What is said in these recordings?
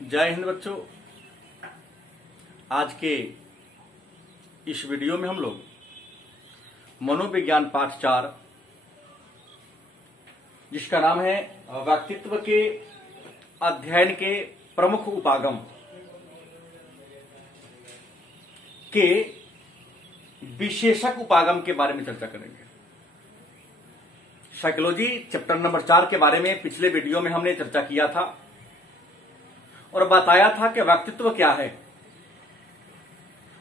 जय हिंद बच्चों। आज के इस वीडियो में हम लोग मनोविज्ञान पाठ 4 जिसका नाम है व्यक्तित्व के अध्ययन के प्रमुख उपागम के विशेषक उपागम के बारे में चर्चा करेंगे। साइकोलॉजी चैप्टर नंबर 4 के बारे में पिछले वीडियो में हमने चर्चा किया था और बताया था कि व्यक्तित्व क्या है,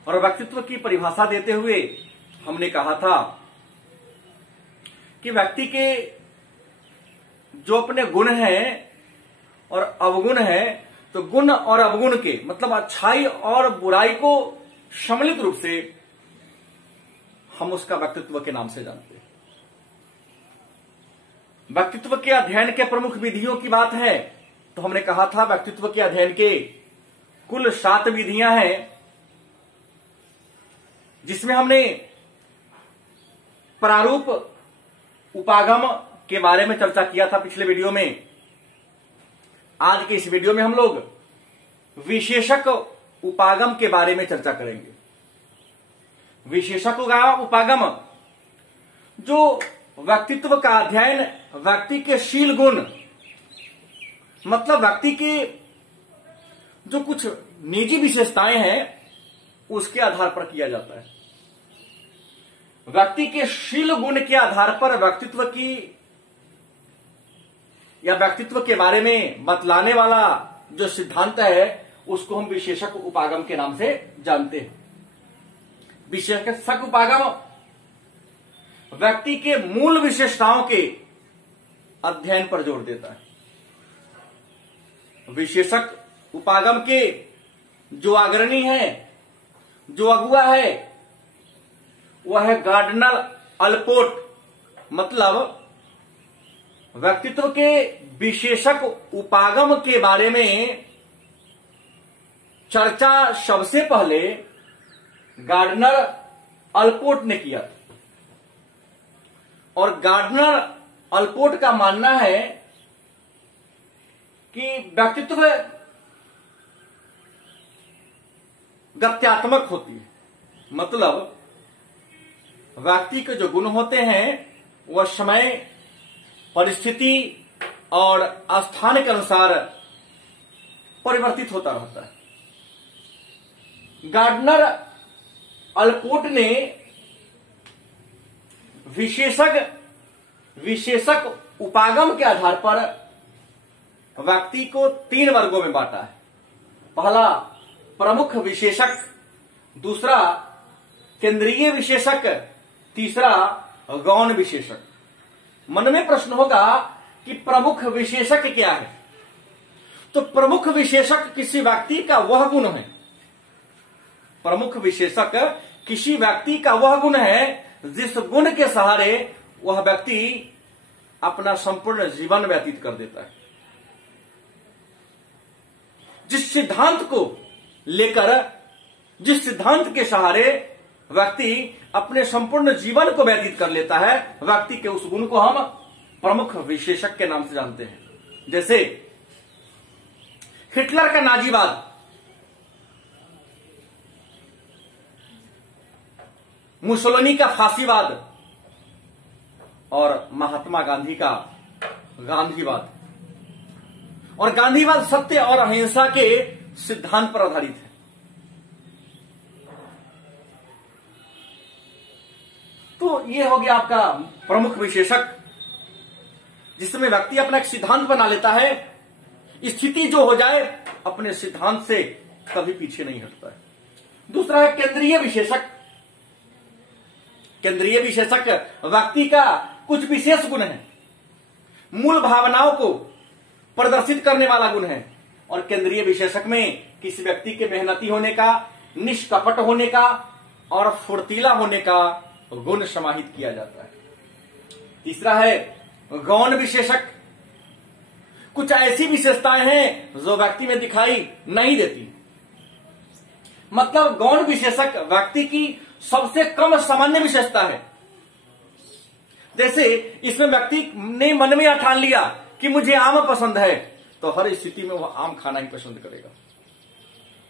और व्यक्तित्व की परिभाषा देते हुए हमने कहा था कि व्यक्ति के जो अपने गुण हैं और अवगुण हैं, तो गुण और अवगुण के मतलब अच्छाई और बुराई को सम्मिलित रूप से हम उसका व्यक्तित्व के नाम से जानते हैं। व्यक्तित्व के अध्ययन के प्रमुख विधियों की बात है तो हमने कहा था व्यक्तित्व के अध्ययन के कुल 7 विधियां हैं, जिसमें हमने प्रारूप उपागम के बारे में चर्चा किया था पिछले वीडियो में। आज के इस वीडियो में हम लोग विशेषक उपागम के बारे में चर्चा करेंगे। विशेषक उपागम जो व्यक्तित्व का अध्ययन व्यक्ति के शील गुण मतलब व्यक्ति के जो कुछ निजी विशेषताएं हैं उसके आधार पर किया जाता है। व्यक्ति के शील गुण के आधार पर व्यक्तित्व की या व्यक्तित्व के बारे में बतलाने वाला जो सिद्धांत है उसको हम विशेषक उपागम के नाम से जानते हैं। विशेषक उपागम व्यक्ति के मूल विशेषताओं के अध्ययन पर जोर देता है। विशेषक उपागम के जो अग्रणी है, जो अगुआ है, वह है गार्डनर अल्पोर्ट। मतलब व्यक्तित्व के विशेषक उपागम के बारे में चर्चा सबसे पहले गार्डनर अल्पोर्ट ने किया था, और गार्डनर अल्पोर्ट का मानना है कि व्यक्तित्व गत्यात्मक होती है। मतलब व्यक्ति के जो गुण होते हैं वह समय, परिस्थिति और स्थान के अनुसार परिवर्तित होता रहता है। गार्डनर अल्पोर्ट ने विशेषक उपागम के आधार पर व्यक्ति को 3 वर्गों में बांटा है। पहला प्रमुख विशेषक, दूसरा केंद्रीय विशेषक, तीसरा गौण विशेषक। मन में प्रश्न होगा कि प्रमुख विशेषक क्या है? तो प्रमुख विशेषक किसी व्यक्ति का वह गुण है, प्रमुख विशेषक किसी व्यक्ति का वह गुण है जिस गुण के सहारे वह व्यक्ति अपना संपूर्ण जीवन व्यतीत कर देता है। जिस सिद्धांत को लेकर, जिस सिद्धांत के सहारे व्यक्ति अपने संपूर्ण जीवन को व्यतीत कर लेता है, व्यक्ति के उस गुण को हम प्रमुख विशेषक के नाम से जानते हैं। जैसे हिटलर का नाजीवाद, मुसोलिनी का फांसीवाद और महात्मा गांधी का गांधीवाद। और गांधीवाद सत्य और अहिंसा के सिद्धांत पर आधारित है। तो यह हो गया आपका प्रमुख विशेषक, जिसमें व्यक्ति अपना एक सिद्धांत बना लेता है, स्थिति जो हो जाए अपने सिद्धांत से कभी पीछे नहीं हटता है। दूसरा है केंद्रीय विशेषक। केंद्रीय विशेषक व्यक्ति का कुछ विशेष गुण है, मूल भावनाओं को प्रदर्शित करने वाला गुण है। और केंद्रीय विशेषक में किसी व्यक्ति के मेहनती होने का, निष्कपट होने का और फुर्तीला होने का गुण समाहित किया जाता है। तीसरा है गौण विशेषक। कुछ ऐसी विशेषताएं हैं जो व्यक्ति में दिखाई नहीं देती। मतलब गौण विशेषक व्यक्ति की सबसे कम सामान्य विशेषता है। जैसे इसमें व्यक्ति ने मन में ठान लिया कि मुझे आम पसंद है, तो हर स्थिति में वह आम खाना ही पसंद करेगा।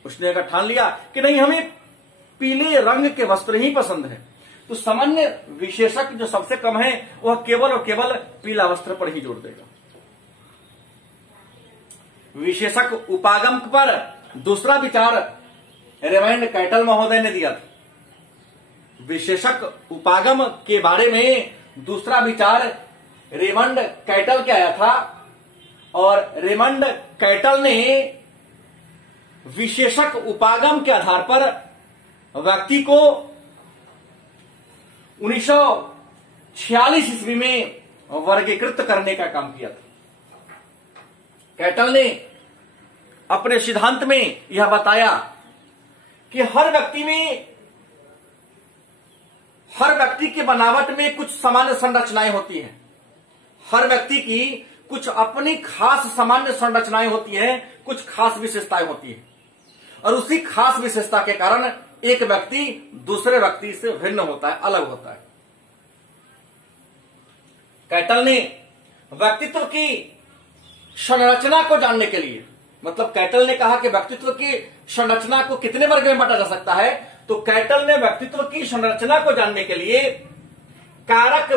उसने अगर ठान लिया कि नहीं हमें पीले रंग के वस्त्र ही पसंद है, तो सामान्य विशेषक जो सबसे कम है वह केवल और केवल पीला वस्त्र पर ही जोर देगा। विशेषक उपागम पर दूसरा विचार रेमंड कैटल महोदय ने दिया था। विशेषक उपागम के बारे में दूसरा विचार रेमंड कैटल के आया था, और रेमंड कैटल ने विशेषक उपागम के आधार पर व्यक्ति को 1946 ईस्वी में वर्गीकृत करने का काम किया था। कैटल ने अपने सिद्धांत में यह बताया कि हर व्यक्ति के बनावट में कुछ सामान्य संरचनाएं होती हैं। हर व्यक्ति की कुछ अपनी खास सामान्य संरचनाएं होती हैं, कुछ खास विशेषताएं होती हैं, और उसी खास विशेषता के कारण एक व्यक्ति दूसरे व्यक्ति से भिन्न होता है, अलग होता है। कैटल ने व्यक्तित्व की संरचना को जानने के लिए, मतलब कैटल ने कहा कि व्यक्तित्व की संरचना को कितने वर्ग में बांटा जा सकता है, तो कैटल ने व्यक्तित्व की संरचना को जानने के लिए कारक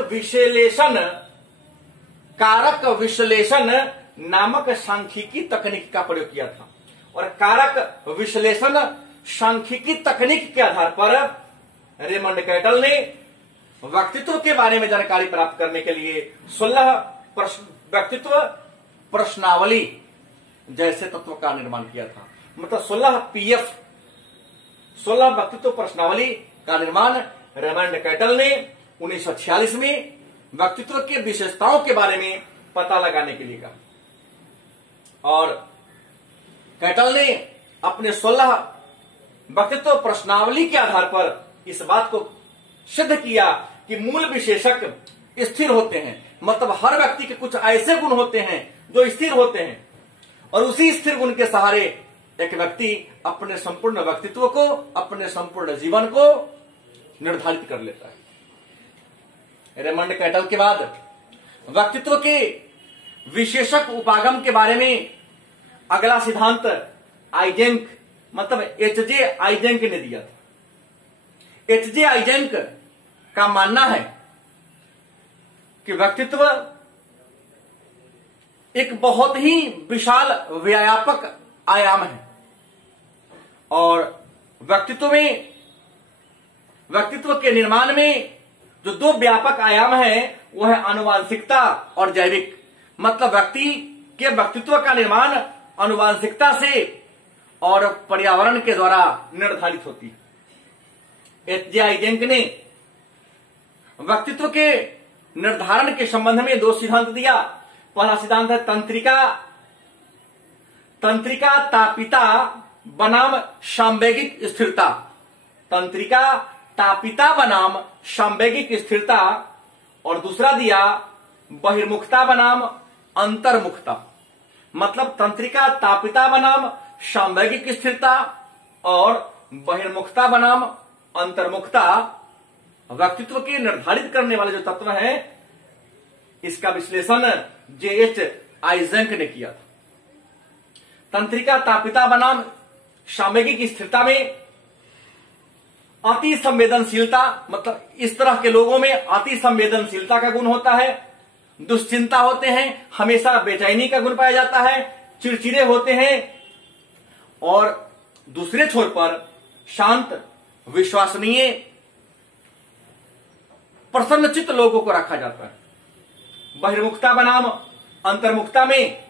विश्लेषण नामक सांख्यिकी तकनीक का प्रयोग किया था। और कारक विश्लेषण सांख्यिकी तकनीक के आधार पर रेमंड कैटल ने व्यक्तित्व के बारे में जानकारी प्राप्त करने के लिए 16 व्यक्तित्व प्रश्नावली जैसे तत्व का निर्माण किया था। मतलब 16 व्यक्तित्व प्रश्नावली का निर्माण रेमंड कैटल ने 1946 में व्यक्तित्व के विशेषताओं के बारे में पता लगाने के लिए कहा। और कैटल ने अपने 16 व्यक्तित्व प्रश्नावली के आधार पर इस बात को सिद्ध किया कि मूल विशेषक स्थिर होते हैं। मतलब हर व्यक्ति के कुछ ऐसे गुण होते हैं जो स्थिर होते हैं, और उसी स्थिर गुण के सहारे एक व्यक्ति अपने संपूर्ण व्यक्तित्व को, अपने संपूर्ण जीवन को निर्धारित कर लेता है। रेमंड कैटल के बाद व्यक्तित्व के विशेषक उपागम के बारे में अगला सिद्धांत आइजेंक, मतलब एच.जे. आइजेंक ने दिया था। एच.जे. आइजेंक का मानना है कि व्यक्तित्व एक बहुत ही विशाल व्यापक आयाम है, और व्यक्तित्व के निर्माण में जो दो व्यापक आयाम है वो है आनुवांशिकता और जैविक। मतलब व्यक्ति के व्यक्तित्व का निर्माण आनुवांशिकता से और पर्यावरण के द्वारा निर्धारित होती है। एच.जे. आइजेंक ने व्यक्तित्व के निर्धारण के संबंध में दो सिद्धांत दिया। पहला सिद्धांत है तंत्रिका तापिता बनाम सामवेगिक स्थिरता। तंत्रिका तापिता बनाम सामवेगिक स्थिरता, और दूसरा दिया बहिर्मुखता बनाम अंतर्मुखता। मतलब तंत्रिका तापिता बनाम सामवेगिक स्थिरता और बहिर्मुखता बनाम अंतर्मुखता व्यक्तित्व के निर्धारित करने वाले जो तत्व हैं, इसका विश्लेषण जे.एच. आइजेंक ने किया था। तंत्रिका तापिता बनाम सामवेगिक स्थिरता में अति संवेदनशीलता, मतलब इस तरह के लोगों में अति संवेदनशीलता का गुण होता है, दुश्चिंता होते हैं, हमेशा बेचैनी का गुण पाया जाता है, चिड़चिड़े होते हैं, और दूसरे छोर पर शांत, विश्वसनीय, प्रसन्नचित्त लोगों को रखा जाता है। बहिर्मुखता बनाम अंतर्मुखता में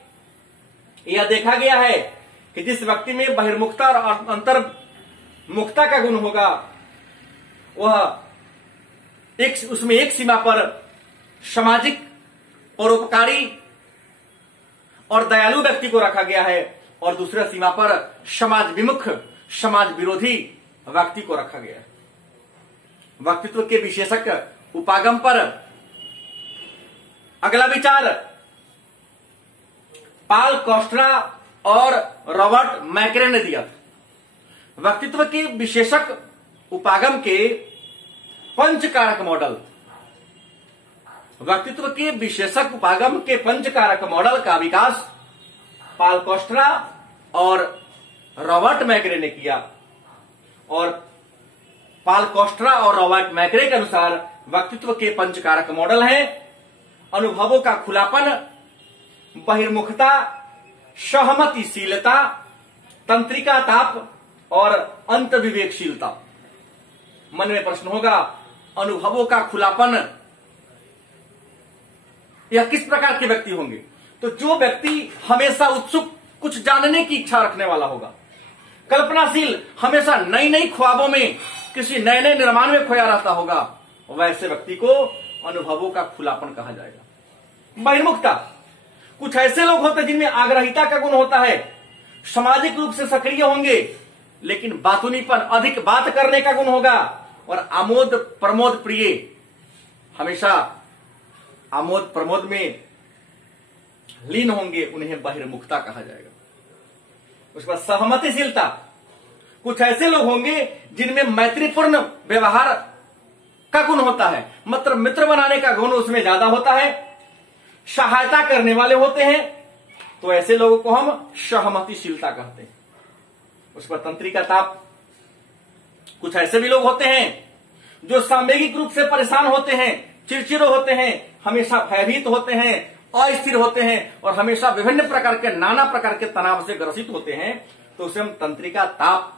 यह देखा गया है कि जिस व्यक्ति में बहिर्मुखता और अंतर्मुखता का गुण होगा वह उसमें एक सीमा पर सामाजिक, परोपकारी और दयालु व्यक्ति को रखा गया है, और दूसरा सीमा पर समाज विमुख, समाज विरोधी व्यक्ति को रखा गया है। व्यक्तित्व के विशेषक उपागम पर अगला विचार पाल कोस्ट्रा और रॉबर्ट मैक्रे ने दिया था। व्यक्तित्व के विशेषक उपागम के पंचकारक मॉडल। व्यक्तित्व के विशेषक उपागम के पंचकारक मॉडल का विकास पाल कोस्ट्रा और रॉबर्ट मैक्रे ने किया। और पाल कोस्ट्रा और रॉबर्ट मैक्रे के अनुसार व्यक्तित्व के पंचकारक मॉडल हैं अनुभवों का खुलापन, बहिर्मुखता, सहमतिशीलता, तंत्रिका ताप और अंत विवेकशीलता। मन में प्रश्न होगा, अनुभवों का खुलापन, यह किस प्रकार के व्यक्ति होंगे? तो जो व्यक्ति हमेशा उत्सुक, कुछ जानने की इच्छा रखने वाला होगा, कल्पनाशील, हमेशा नई नई ख्वाबों में, किसी नए नए निर्माण में खोया रहता होगा, वैसे व्यक्ति को अनुभवों का खुलापन कहा जाएगा। बहिर्मुखता, कुछ ऐसे लोग होते हैं जिनमें आग्रहिता का गुण होता है, सामाजिक रूप से सक्रिय होंगे, लेकिन बातूनीपन, अधिक बात करने का गुण होगा। और आमोद प्रमोद प्रिय, हमेशा आमोद प्रमोद में लीन होंगे, उन्हें बहिर्मुखता कहा जाएगा। उसके बाद सहमतिशीलता, कुछ ऐसे लोग होंगे जिनमें मैत्रीपूर्ण व्यवहार का गुण होता है, मतलब मित्र बनाने का गुण उसमें ज्यादा होता है, सहायता करने वाले होते हैं, तो ऐसे लोगों को हम सहमतिशीलता कहते हैं। उस पर तंत्रिका ताप, कुछ ऐसे भी लोग होते हैं जो सामूहिक रूप से परेशान होते हैं, चिड़चिड़े होते हैं, हमेशा भयभीत होते हैं, अस्थिर होते हैं और हमेशा विभिन्न प्रकार के, नाना प्रकार के तनाव से ग्रसित होते हैं, तो उसे हम तंत्रिका ताप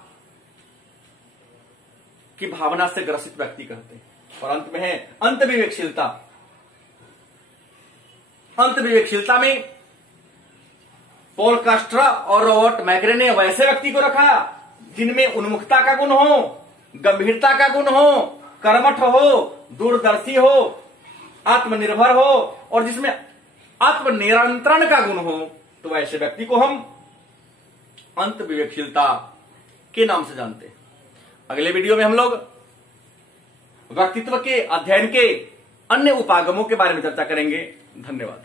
की भावना से ग्रसित व्यक्ति कहते हैं। और अंत में है अंत विवेकशीलता। अंत विवेकशीलता में पॉल कोस्ट्रा और रॉबर्ट मैक्रे ने वैसे व्यक्ति को रखा जिनमें उन्मुखता का गुण हो, गंभीरता का गुण हो, कर्मठ हो, दूरदर्शी हो, आत्मनिर्भर हो और जिसमें आत्मनियंत्रण का गुण हो, तो ऐसे व्यक्ति को हम अंत विवेकशीलता के नाम से जानते हैं। अगले वीडियो में हम लोग व्यक्तित्व के अध्ययन के अन्य उपागमों के बारे में चर्चा करेंगे। धन्यवाद।